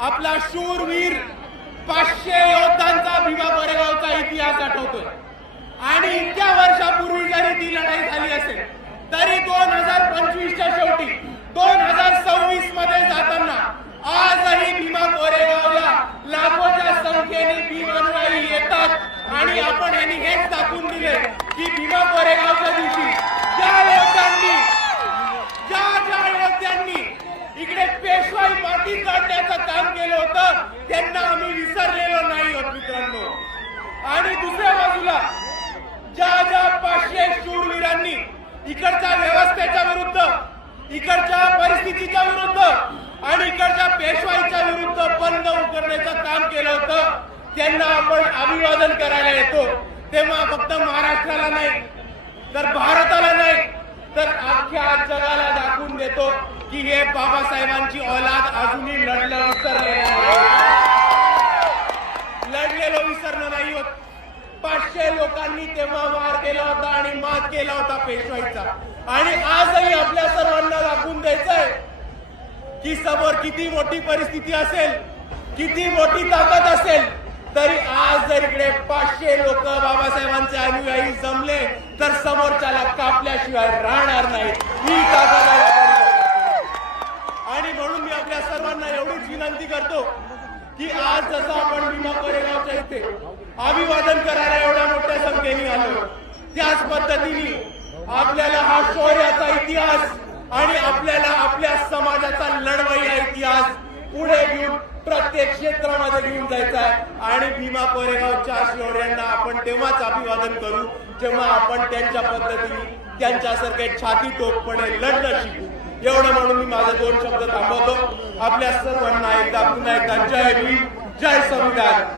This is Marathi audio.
आपला शूरवीर 500 योद्धांचा भीमा कोरेगावचा इतिहास आठवतोय आणि इतक्या वर्षापूर्वी जरी ती लढाई झाली असेल तरी 2025च्या शेवटी 2026 मध्ये जाताना आजही भीमा कोरेगावला लाखोच्या संख्येने भीम अनुयायी येतात आणि आपण यांनी हेच दाखवून दिले की भीमा कोरेगावच्या दिवशी ज्या योद्ध्यांनी इकडे पेशवाई माती काढण्याचं काम केलं होतं त्यांना आम्ही विसरलेलो नाही आहोत मित्रांनो। आणि दुसऱ्या बाजूला ज्या 500 शूरवीरांनी इकडच्या व्यवस्थेच्या विरुद्ध, इकडच्या परिस्थितीच्या विरुद्ध आणि इकडच्या पेशवाईच्या विरुद्ध बंद उकरण्याचं काम केलं होतं त्यांना आपण अभिवादन करायला येतो तेव्हा फक्त महाराष्ट्राला नाही तर भारताला नाही तर अख्ख्या जगाला दाखवून देतो की हे बाबासाहेबांची औलाद अजूनही लढलेलो विसरलो नाही होत। 500 लोकांनी तेव्हा वार केला होता आणि मात केला होता पेशवाईचा आणि आजही आपल्या सर्वांना दाखवून द्यायचंय की समोर किती मोठी परिस्थिती असेल, किती मोठी ताकद असेल तरी आज जर इकडे 500 लोक बाबासाहेबांचे अनुयायी जमले तर समोरच्याला कापल्याशिवाय राहणार नाही ही ताकद आहे। आणि म्हणून मी आपल्या सर्वांना एवढीच विनंती करतो की आज जसं आपण भीमा कोरेगावच्या इथे अभिवादन करायला एवढ्या मोठ्या संख्येने आलो त्याच पद्धतीने आपल्याला हा शौर्याचा इतिहास आणि आपल्याला आपल्या समाजाचा लढवय्या इतिहास पुढे घेऊन प्रत्येक क्षेत्रामध्ये घेऊन जायचा आहे आणि भीमा कोरेगावच्या शौर्यांना आपण तेव्हाच अभिवादन करू जेव्हा आपण त्यांच्या पद्धतीने त्यांच्यासारखे छाती टोकपणे लढणं शिकू। एवढं म्हणून मी माझे 2 शब्द थांबवतो। आपल्या सर्वांना एकदा पुन्हा एकदा जय भीम, जय संविधान।